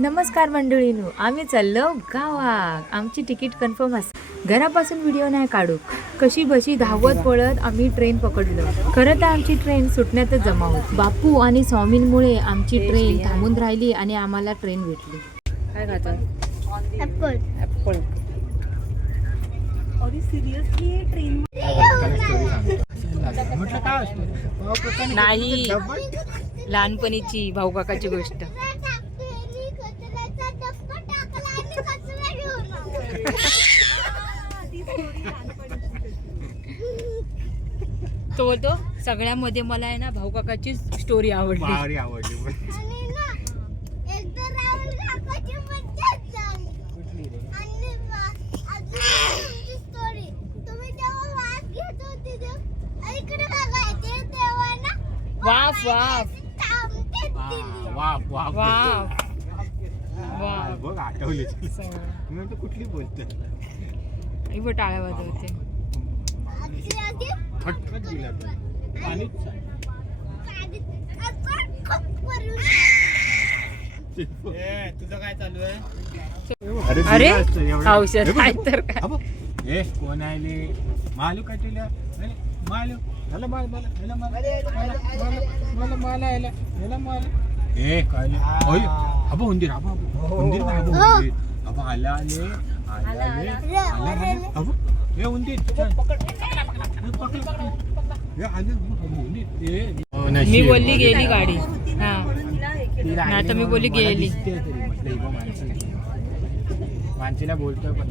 नमस्कार मंडळींनो, आम्ही चाललो गावात. आमची तिकीट कन्फर्म आहे. घरापासून व्हिडिओ नाही काढू. कशी बशी धावत पळत आम्ही ट्रेन पकडलो. खरं तर आमची ट्रेन सुटण्यातच जमा होती. बापू आणि स्वामींमुळे आमची ट्रेन थांबून राहिली आणि आम्हाला ट्रेन भेटली. काय खातात? ऍपल. ऍपल. नाही, लहानपणीची भाऊ काकाची गोष्ट. तो बोलतो सगळ्यामध्ये मला आहे ना भाऊ काकाची स्टोरी आवडली. वाफ वाफ वाफ वाफ बघ आठवली कुठली बोलते टाळ्या वाजवते. फटफट दिला तुझं काय चालू आहे? अरे औषध काय तर काय कोण आले मालू काय तुला मालू ह्याला माल मला ह्याला माल मला माल आला ह्याला माल काय अबो उंदीर अबो उंदीर अबो आला आले आले अबो हे उंदीर मी बोलली गेली गाडी. हा नाही तर मी बोलली गेली. माणसीला बोलतोय पण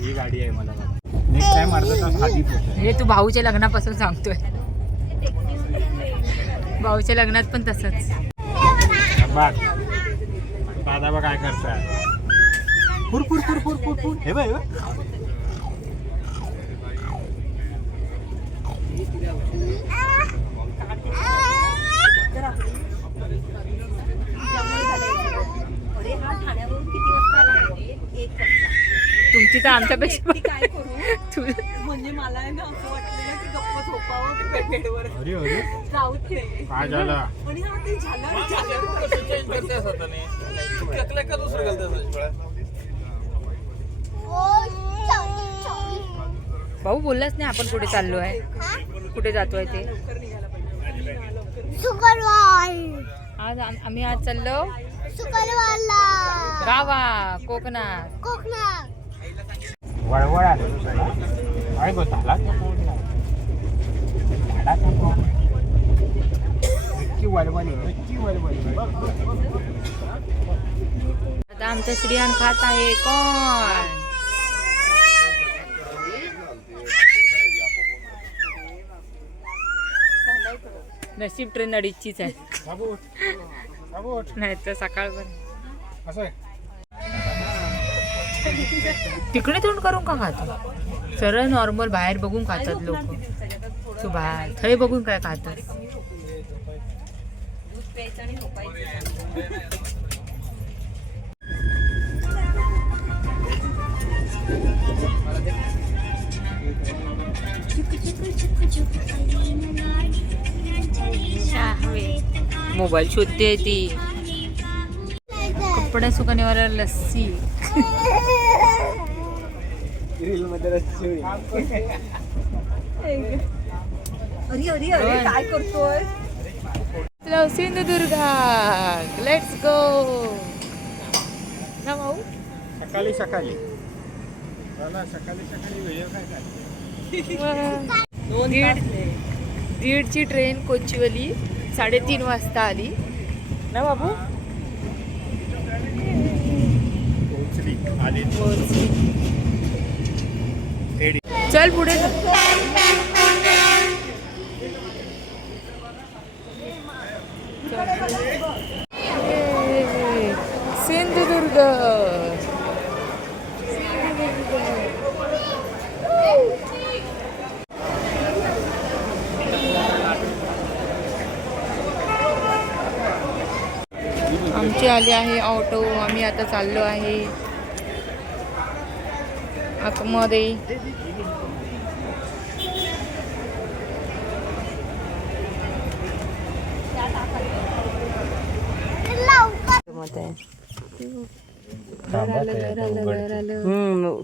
ही गाडी आहे मला नेक्स्ट टाइम अर्धा तास आधीच होतं. हे तू भाऊच्या लग्नापासून सांगतोय. भाऊच्या लग्नात पण तसंच. बघ दादा बघ काय करताय फुर फुर फुर फुर फुर फुर हे बघ तुमची तर आमच्यापेक्षा म्हणजे मला आहे ना असं वाटलं की गप्प झोपावं बेडवर. अरे अरे राहूच नाही. काय झालं आणि हा ते झालं का दुसरं घालते. भाऊ बोललाच नाही आपण कुठे चाललो आहे, कुठे जातोय ते. आज आम्ही आज चाललो गावा कोकणात. वळवळ आलं काय गो झाला नक्की वळवळी नक्की वळवळी. आता आमचा श्रियान खात आहे कोण. नशीब ट्रेन अडीचीच आहे नाही तर सकाळ पण असं तिकडे तोंड करून का खातो. सरळ नॉर्मल बाहेर बघून खातात लोक. तू बाहेर थळे बघून काय खातात. मोबाईल शोधते ती. कपडे सुकण्यावर लस्सी. अरे अरे अरे काय करतोय. सिंधुदुर्ग लेट्स गो ना भाऊ. सकाळी सकाळी सकाळी सकाळी व्हिडिओ काय दीडची ट्रेन कोचीवली 3:30 वाजता आली ना बाबू. चल पुढे. सिंधुदुर्ग. आमची आली आहे ऑटो. आम्ही आता चाललो आहे आतमध्ये. मत आहे.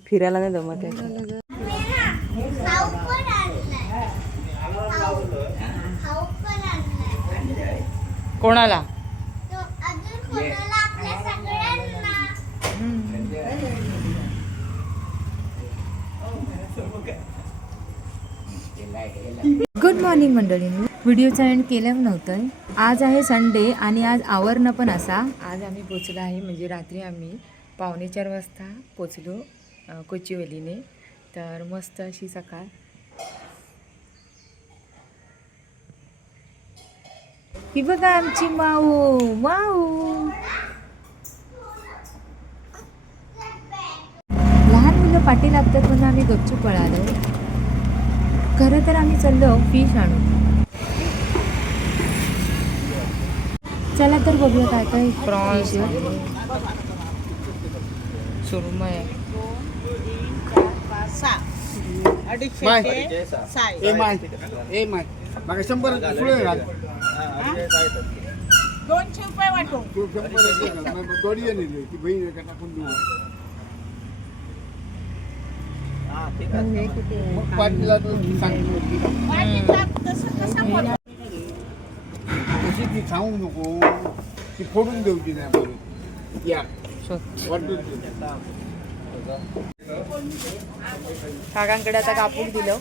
फिरायला नाही जमत आहे. कोणाला? गुड मॉर्निंग मंडळींनी. व्हिडिओचा एंड केलं नव्हतं. आज आहे संडे आणि आज आवरणं पण असा. आज आम्ही पोचलो आहे म्हणजे रात्री आम्ही 3:45 वाजता पोचलो कोचिवलीने. तर मस्त अशी सकाळ. ही बघा आमची माऊ. माऊ लहान मुलं पाठी लागतात म्हणून आम्ही गपचूप पळालो. खरं तर आम्ही चाललो फिश आणू. चला तर बघूया काय काय प्रॉन्स, सुरमई, मागे 100 पुढे घाल. 200 रुपये वाटो. 100 दोडी आणली ती बहीण एका टाकून देऊ. मग पाटीला तो सांगतो तशी ती सांगू नको, ती फोडून देऊची नाही म्हणून. या वाटून काकांकडे आता कापूर दिलं.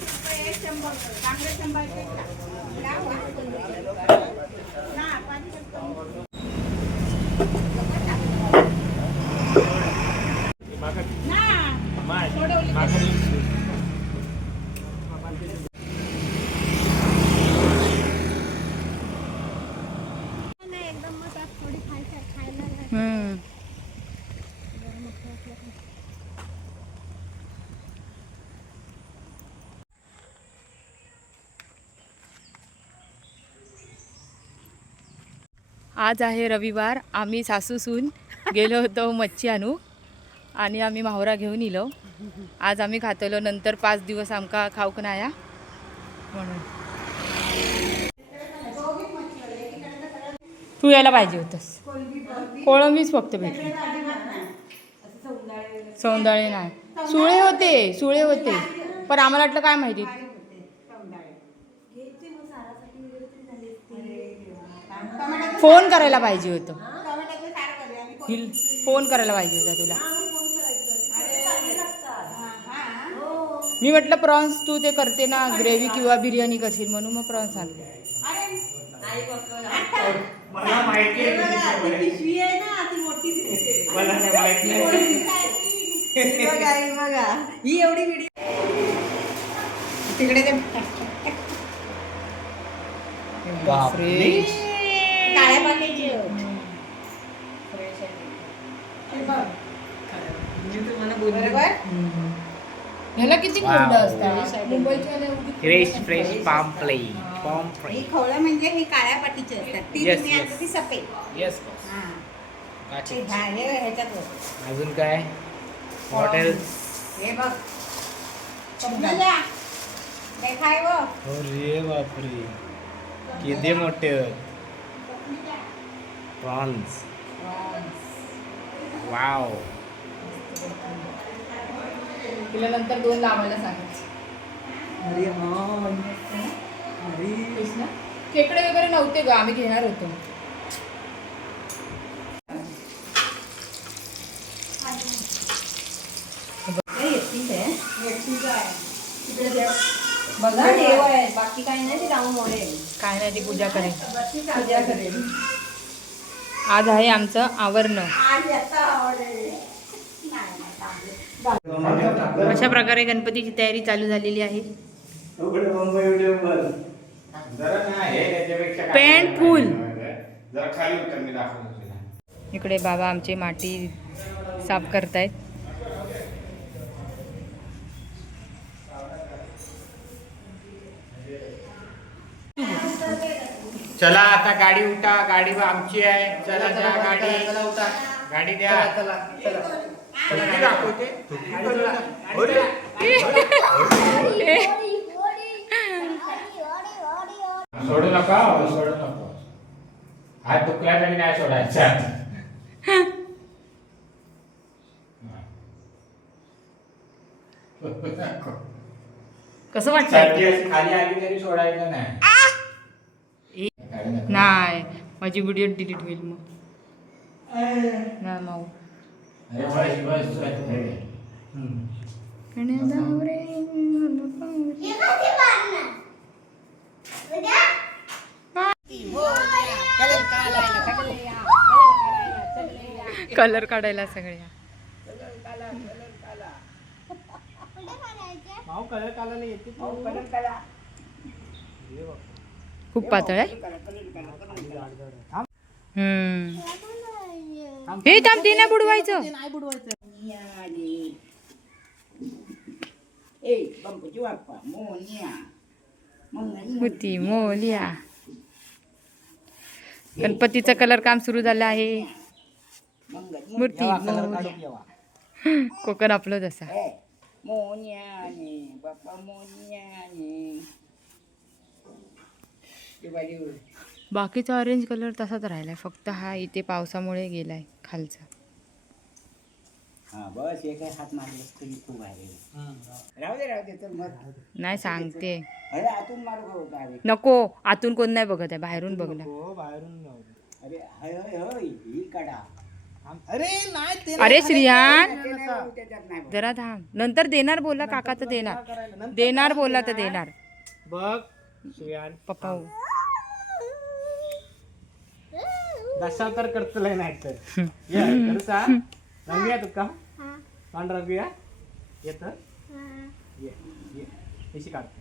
आज आहे रविवार. आम्ही सासूसून गेलो होतो मच्छी आणू आणि आम्ही माहुरा घेऊन इलो. आज आम्ही खातलो, नंतर 5 दिवस आमका खाऊक नाया म्हणून. तू यायला पाहिजे होतस. कोळंबीच फक्त भेटली, सौंदाळे नाही. सुळे होते पण आम्हाला वाटलं काय माहिती. फोन करायला पाहिजे होतं. फोन करायला पाहिजे होता तुला. मी म्हटलं प्रॉन्स तू ते करते ना ग्रेव्ही किंवा बिर्याणी करशील म्हणून मग प्रॉन्स आणले. मला माहिती ही एवढी व्हिडिओ तिकडे ते फ्रेश काळ्या पाण्याची ह्याला किती कोरडं असतात फ्रेश फ्रेश पाम फ्राय. ही खवळं म्हणजे हे काळ्या पाटीचे असतात. ती Yes, तुम्ही yes. आणता ती सफेद. येस. हां ते ह्याच्यात अजून काय हॉटेल? हे बघ समजला देखाय वो. अरे बापरे किती मोठे प्रॉन्स. वाव. तिला नंतर 2 लावायला सांगायचं. खेकडे वगैरे नव्हते ग, आम्ही घेणार होतो. बघा देव आहे, बाकी काही नाही. ते राहून मोरे काय नाही, ती पूजा करेल. पूजा करेल. आज आहे आमचं आवरणं. अशा प्रकारे गणपतीची तयारी चालू झालेली आहे. Paint full. इकडे बाबा आमचे माती साफ करतायत. चला आता गाडी उठा. गाडी आमची आहे. चला द्या गाडी. गाडी द्या. दाखवते. सोडू नका. हात दुखल्यासाठी नाही सोडायचा. कसं वाटतं सर्दी अशी खाली आली तरी सोडायचं नाही. नाही माझी व्हिडिओ डिलीट होईल मग नाही माऊ अरे बस बस चल. कलर काढायला सगळ्या खूप पातळ आहे. हे थांब ते नाही बुडवायचं. होती मोलिया. गणपतीचं कलर काम सुरू झालं आहे. मूर्ती कोकण आपलं जसा बाकीचा ऑरेंज कलर तसाच राहिलाय, फक्त हा इथे पावसामुळे गेलाय खालचा. बस एक हात मारले खूप आहे. राहू दे तर मग नाही सांगते अरे आतून मारू नको. आतून कोण नाही बघत आहे, बाहेरून बघणार. अरे हय हय हय ही काढा. अरे श्रियान जरा थांब, नंतर देणार बोला काका तर देणार. देणार बोला तर देणार. बघ श्रियान पप्पा दशावतार करतलंय नाही तर ये करसा रंगूया तुका पांढरा रंगूया येत ये ये कशी काढते.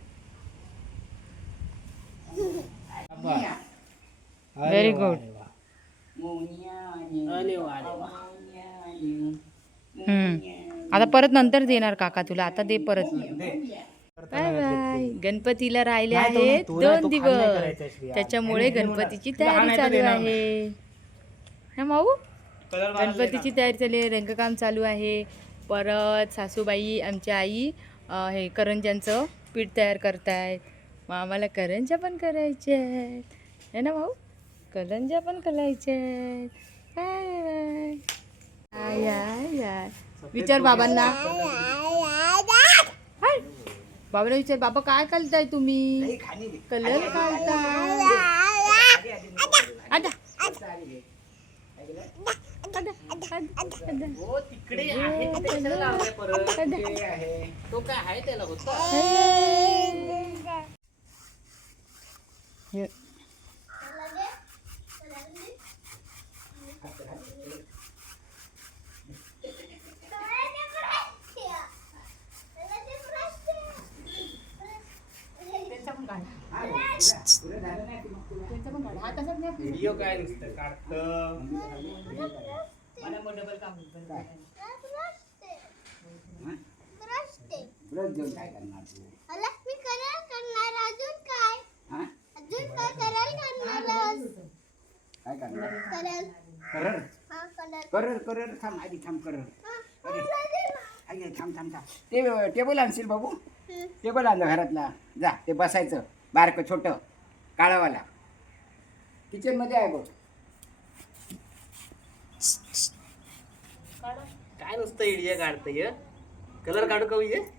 Very good. आता परत नंतर देणार काका तुला, आता दे परत. Bye bye. गणपतीला राहिले आहेत 2 दिवस, त्याच्यामुळे गणपतीची तयारी चालू आहे ना माऊ. गणपतीची तयारी चालू आहे, रंगकाम चालू आहे. परत सासूबाई आमच्या आई हे करंज्यांचं पीठ तयार करतायत. मग आम्हाला करंज्या पण करायच्या आहेत है ना भाऊ. करंज्या पण करायच्या आहेत. Bye bye. विचार बाबांना. हाय. बाबाला विचार, बाबा काय करताय तुम्ही. कलर काढताय. आता तो काय आहे त्याला व्हिडिओ काय नुसतं काढतं. ब्रश घेऊन काय करणार तू. मी करायला करणार. अजून काय हा अजून काय करायला करणार. काय करणार. करायला करर हा करायला करर करर थांब आधी थांब करर. अरे थांब थांब थांब. ते टेबल आणशील बाबू. टेबल आणलं घरातला. जा ते बसायचं बारकं छोटं काळावाला किचन मध्ये आहे बघ. काय नुसतं इडिया काढतंय. कलर काढू का म्हणजे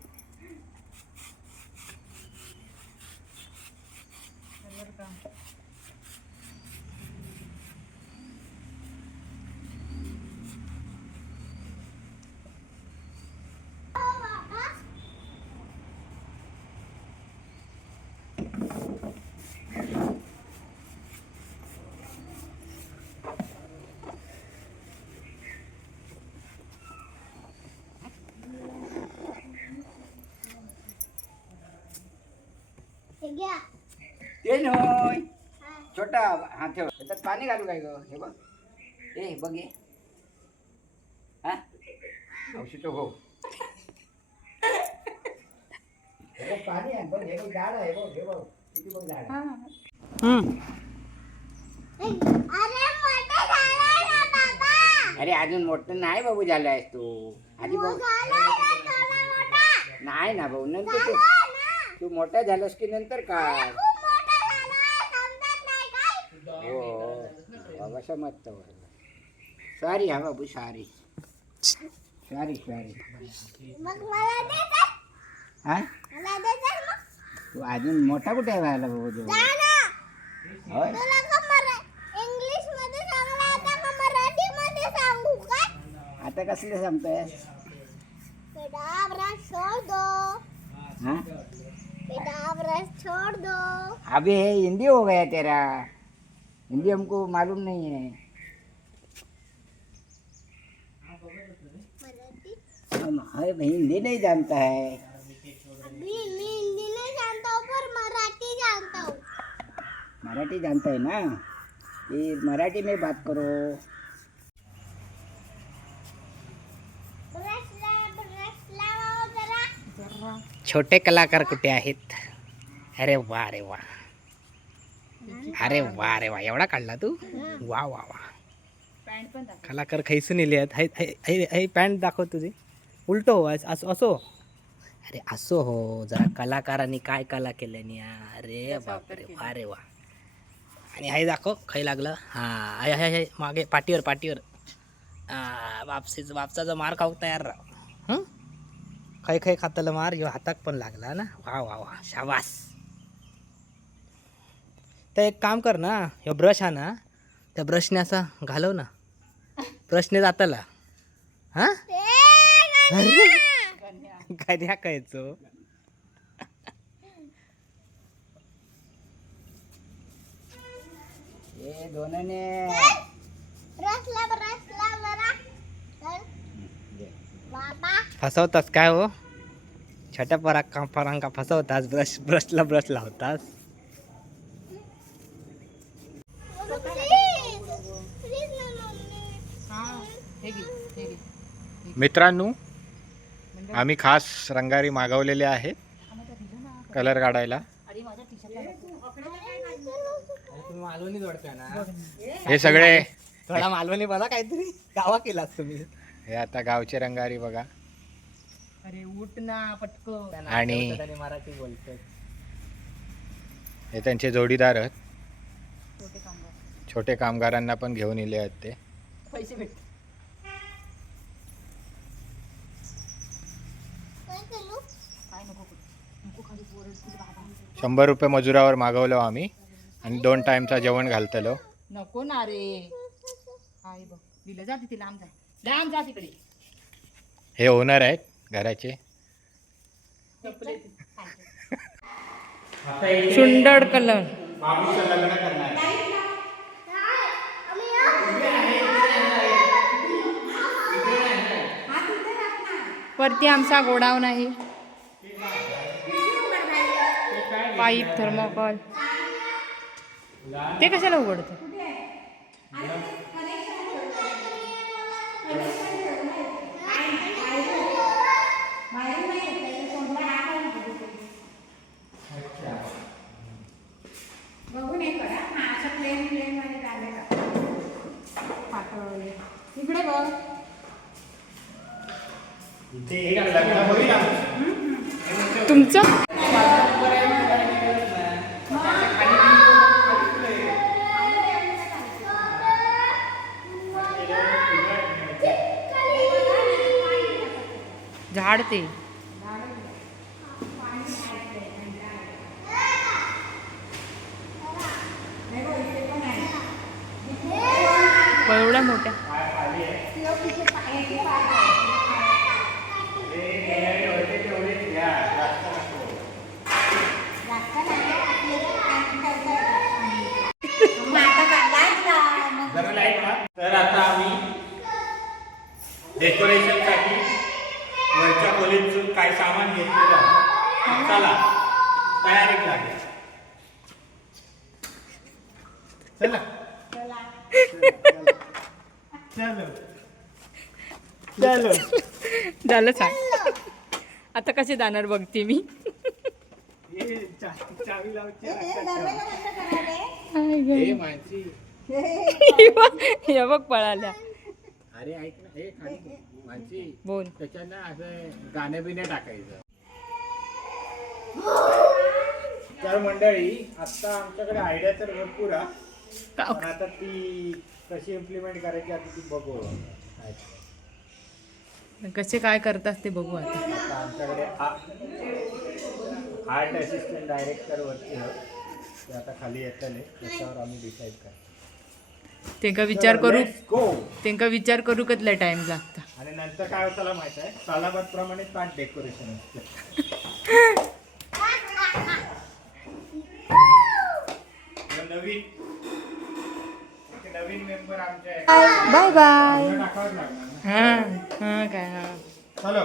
घ्या. ते नय छोटा हा ठेव. त्याच्यात पाणी घालू काय ग. हे बघ ए बघ ये हा औषध हो. पाणी आहे बघ. हे बघ झाड आहे बघ. हे बघ किती बघ झाड आहे. अरे मोठा झालाय ना बाबा. अरे अजून मोठं नाही बाबू झालायस तू. आधी बघ झालाय ना थोडा मोठा. नाही ना भाऊ नंतर तू ना. तू मोठा झालास की नंतर काय. खूप मोठा झालाय. समजत नाही काय. हो बाबा समजतं. सॉरी हा बाबू सॉरी सॉरी सॉरी. मग मला दे काय. हा मला दे तर मग. तू अजून मोठा कुठे आहे व्हायला बाबा तू? जा ना. होय तुला का इंग्लिश मध्ये सांगला आता का मराठी मध्ये सांगू काय? आता कसले सांगतोय? बेटा ब्रश छोड़ दो. हाँ बेटा ब्रश छोड़ दो. अभी है हिंदी हो गया तेरा, हिंदी हमको मालूम नहीं है। मराठी अरे भाई हिंदी नहीं जानता है। अभी मैं हिंदी नहीं जानता हूँ पर मराठी जानता हूँ. मराठी जानता है ना, फिर मराठी में बात करो। ब्रश लावा जरा. छोटे कलाकार कुठे आहेत? अरे वा रे वा, अरे वा रे वा, एवढा काढला तू? वा वा वा, पॅन्ट पण दाखव. कलाकार खैसून इले आहेत. पॅन्ट दाखव तुझी, उलटो हो असो. अरे असो हो, जरा कलाकारांनी काय कला केल्यानी. अरे बापरे, वा रे वा. आणि हाय दाखव, खै लागलं. हां हाय हाय हाय, मागे पाठीवर. बापचा मार खाऊ तयार राह. खै खातलं मार ह्यो हाताक पण लागला ना. वा वा वा, शाबास. तर एक काम कर ना, ह्यो ब्रश हा ना, त्या ब्रशने असा घालव ना, ब्रशने जाताला. हां अरे गण्या कायचो. हे दोनने ब्रश ला जरा. बाबा फसवतास काय हो? छोट्या परांका फसवतास, ब्रशला ब्रश लावतास. प्लीज ना मम्मी. हे घे, हे घे. मित्रांनो, आम्ही खास रंगारी मागवलेले आहेत कलर काढायला. अरे माझ्या टी-शर्टला तुम्ही मालवणी जोडताय ना? हे सगळे थोडा मालवणी बघा, काहीतरी गावा केलास तुम्ही. हे आता गावचे रंगारी बघा. अरे उठ ना पटकन. आणि मराठी बोलतोय. हे त्यांचे जोडीदार आहेत. छोटे कामगार. छोटे कामगारांना पण घेऊन इले आहेत ते. पैसे भेट. काय करू? काय नको खाली पोरं बाबा. 100 रुपये मजुरावर मागवलो आम्ही आणि 2 टाइमचा जेवण घालतलो. नको ना रे. हाय बघ दिलं, जा तिथे लांब जा तिकडे. हे ओनर आहेत घराचे. सुंदर कलर. वरती आमचा गोडाऊन आहे. Pipe, thermocol. ते कशाला उघडतं? इकडे बघ. तुमचं झाड ते एवढ्या मोठ्या. तर आता आम्ही डेकोरेशनसाठी वरच्या खोलीतून काय सामान घेतलेलं आहे. चला तयारीत लागेल. चला चलो झालं सांग. आता कसे जाणार बघते मी. चावी लावची. हे बघ पळाल्या. अरे ऐक ना, हे खाली माणसी बोल. त्याच्यानं असं गाणं बिणे टाकायचं. तर मंडळी, आता आमच्याकडे आयडिया तर भरपूर आहे, पण आता ती कशी इम्प्लिमेंट करायची आता ती बघू. कसे काय करतात ते बघू आता. आता आमच्याकडे आर्ट असिस्टंट डायरेक्टर वरती ते आता खाली येतले त्याच्यावर आम्ही डिसाईड करतो. तेंका विचार करू गो. तेंका विचार करू कसला टाइम लागता. आणि नंतर काय होतं माहित आहे, सालाबाद प्रमाणे ताट डेकोरेशन असते. नवीन मेंबर आमच्या बाय बाय. टाकावं लागणार. हां हां काय हां. चलो